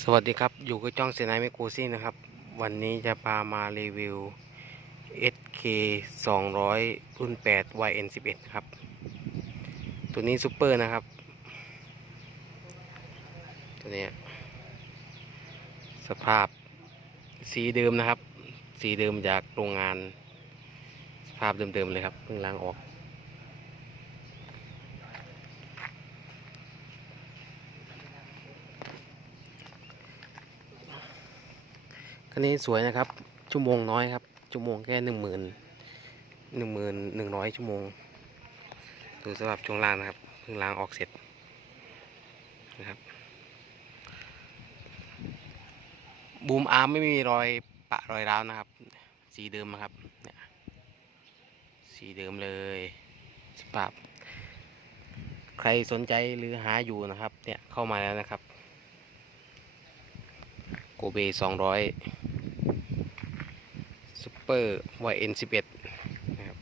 สวัสดีครับ อยู่กับจ้องเซนายเมโกซี่นะครับ วันนี้จะพามารีวิว SK 200 รุ่น 8 YN 11ครับ ตัวนี้ซูเปอร์นะครับ ตัวนี้ สภาพสีเดิมนะครับ สีเดิมจากโรงงาน สภาพเดิมๆเลยครับ เพิ่งล้างออก คันนี้สวยนะครับ ชั่วโมงน้อยครับ ชั่วโมงแค่หนึ่งหมื่นหนึ่งหมื่นหนึ่งร้อยชั่วโมง ดูสภาพช่วงล่างนะครับเพิ่งล้างออกเสร็จนะครับบูมอาร์มไม่มีรอยปะรอยร้าวนะครับ สีเดิมนะครับเนี่ยสีเดิมเลยสภาพใครสนใจหรือหาอยู่นะครับ เนี่ยเข้ามาแล้วนะครับ กเบสองร้อยซูเปอร์ YN สิบเอ็ดนะครับ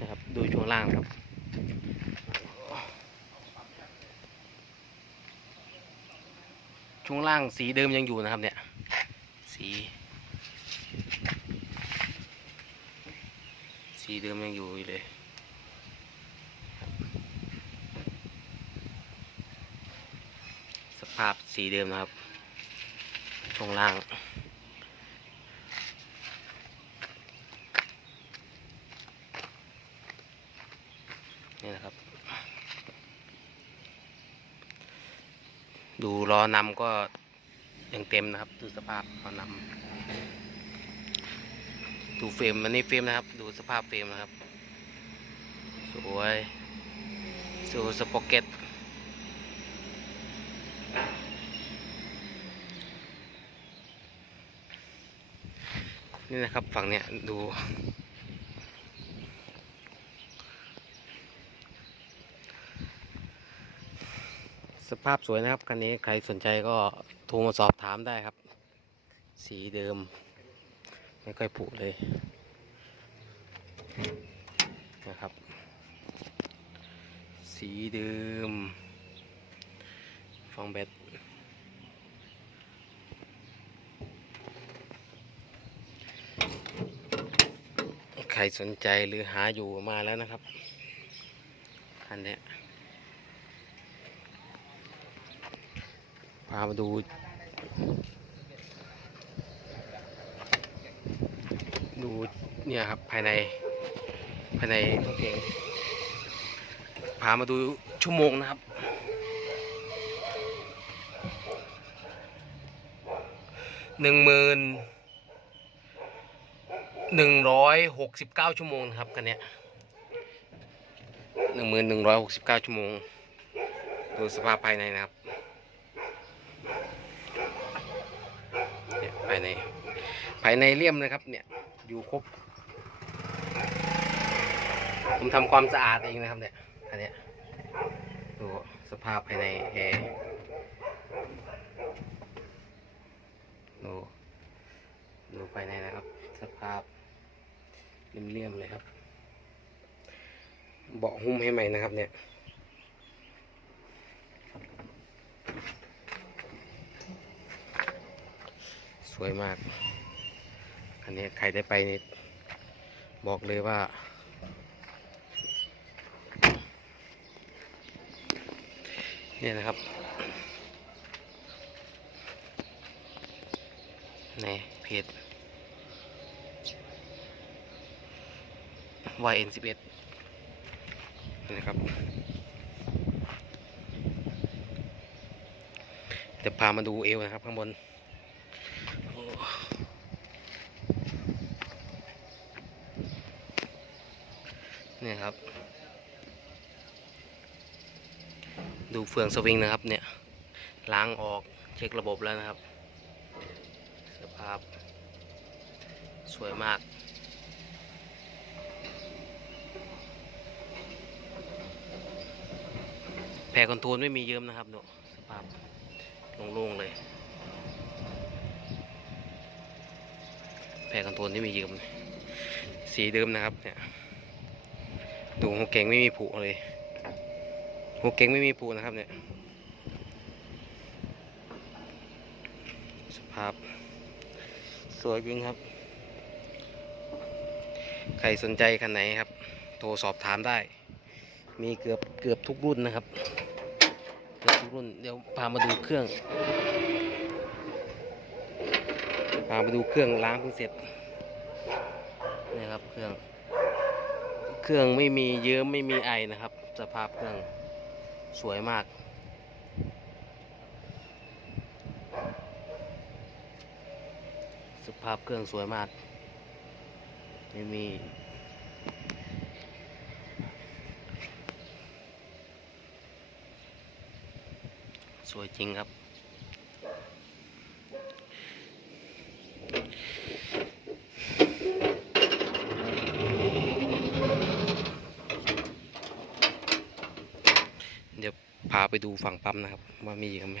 นะครับ ดูช่วงล่างครับ ช่วงล่างสีเดิมยังอยู่นะครับเนี่ย สีสีเดิมยังอยู่เลย สภาพสีเดิมนะครับช่วงล่างนี่นะครับ ดูล้อนำก็ยังเต็มนะครับ ดูสภาพล้อนำดูเฟรมอันนี้เฟรมนะครับ ดูสภาพเฟรมนะครับ สวย สูสปอกเก็ต นี่นะครับฝั่งเนี้ยดู สภาพสวยนะครับคันนี้ใครสนใจก็โทรมาสอบถามได้ครับ สีเดิม ไม่ค่อยผุเลยนะครับ สีเดิมฟังแบต ใค รสนใจหรือหาอยู่มาแล้วนะครับคันเนี้ยพามาดูดูเนี่ยครับภายในภายในรถเก๋งพามาดูชั่วโมงนะครับ หนึ่งหมื่น หนึ่งร้อยหกสิบเก้าชั่วโมงครับคันเนี้ยหนึ่งหมื่นหนึ่งร้อยหกสิบเก้าชั่วโมง ดูสภาพภายในนะครับเนี่ยภายใน ภายในเลี่ยมนะครับ เนี่ย อยู่ครบ ผมทำความสะอาดเองนะครับ เนี่ย อันเนี้ย ดูสภาพภายในแอร์ดู ดูภายในนะ เลี่ยมๆเลยครับ เบาะหุ้มให้ใหม่นะครับ เนี่ยสวยมาก อันนี้ใครได้ไปนี่บอกเลยว่า เนี่ยนะครับในเพจ YN 11นะครับเดี๋ยวพามาดูเอวนะครับข้างบนเนี่ยครับ ดูเฟืองสวิงนะครับเนี่ยล้างออกเช็คระบบแล้วนะครับสภาพสวยมาก แผลคอนโทรลไม่มีเยิ้มนะครับดูสภาพโล่งๆเลย แผลคอนโทรลที่มีเยิ้มสีเดิมนะครับเนี่ยดูหัวเก่งไม่มีผุเลยหัวเก่งไม่มีปูนะครับเนี่ยสภาพสวยจริงครับ ใครสนใจคันไหนครับ โทรสอบถามได้ มีเกือบเกือบทุกรุ่นนะครับ เกือบทุกรุ่นเดี๋ยวพามาดูเครื่องพามาดูเครื่องล้างเพิ่งเสร็จนี่ครับเครื่อง เครื่องไม่มีเยิ้มไม่มีไอนะครับ สภาพเครื่องสวยมากสภาพเครื่องสวยมากไม่มี สวยจริงครับ เดี๋ยวพาไปดูฝั่งปั๊มนะครับ ว่ามีกันไหม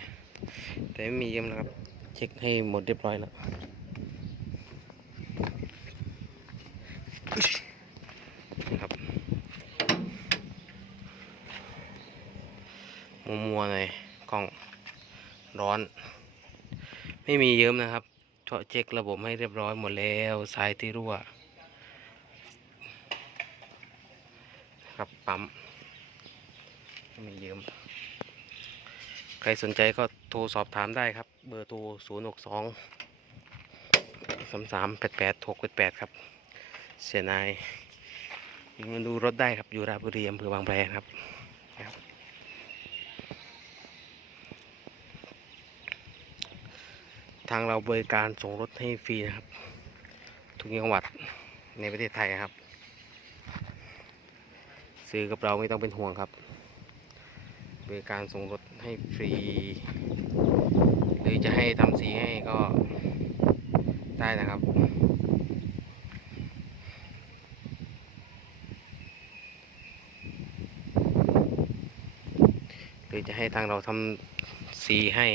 แต่ไม่มีกันนะครับ เช็คให้หมดเรียบร้อยแล้วนะครับมัวมัวๆหน่อยกล้องร้อน ไม่มีเยิ้มนะครับเจาะเช็คระบบให้เรียบร้อยหมดแล้วสายที่รั่วครับปั๊มไม่มีเยิ้มใครสนใจก็โทรสอบถามได้ครับ เบอร์โทร 0 6 2 3 3 8 8 6 8 8 ครับ เสียนายมาดูรถได้ครับ อยู่ราชบุรีอำเภอบางแพครับนะครับ ทางเราบริการส่งรถให้ฟรีนะครับ ทุกจังหวัดในประเทศไทยครับ ซื้อกับเราไม่ต้องเป็นห่วงครับ บริการส่งรถให้ฟรี หรือจะให้ทำสีให้ก็ได้นะครับหรือจะให้ทางเราทำสีให้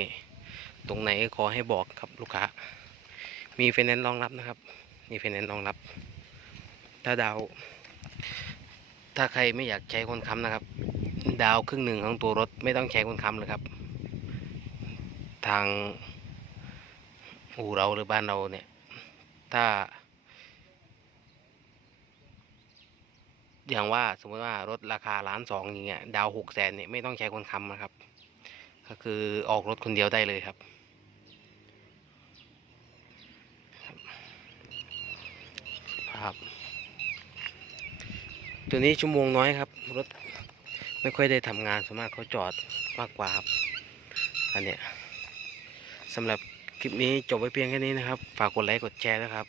ตรงไหนขอให้บอก ค้า มีไฟแนนซ์รองรับนะครับ มีไฟแนนซ์รองรับ ถ้าดาว ถ้าใครไม่อยากใช้คนค้ำนะครับ ดาวครึ่งหนึ่งของตัวรถไม่ต้องใช้คนค้ำเลยครับ ทางอู่เราหรือบ้านเราเนี่ย ถ้า อย่างว่าสมมติว่ารถราคาล้านสองอย่างเงี้ย ดาวหกแสนเนี่ยไม่ต้องใช้คนค้ำนะครับ ก็คือออกรถคนเดียวได้เลยครับ ตัวนี้ชั่วโมงน้อยครับ รถไม่ค่อยได้ทำงานส่วนมากเขาจอดมากกว่าครับอันเนี้ยสำหรับคลิปนี้จบไว้เพียงแค่นี้นะครับ ฝากกดไลค์กดแชร์นะครับ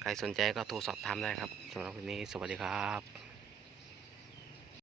ใครสนใจก็โทรสอบถามได้ครับสำหรับคลิปนี้สวัสดีครับ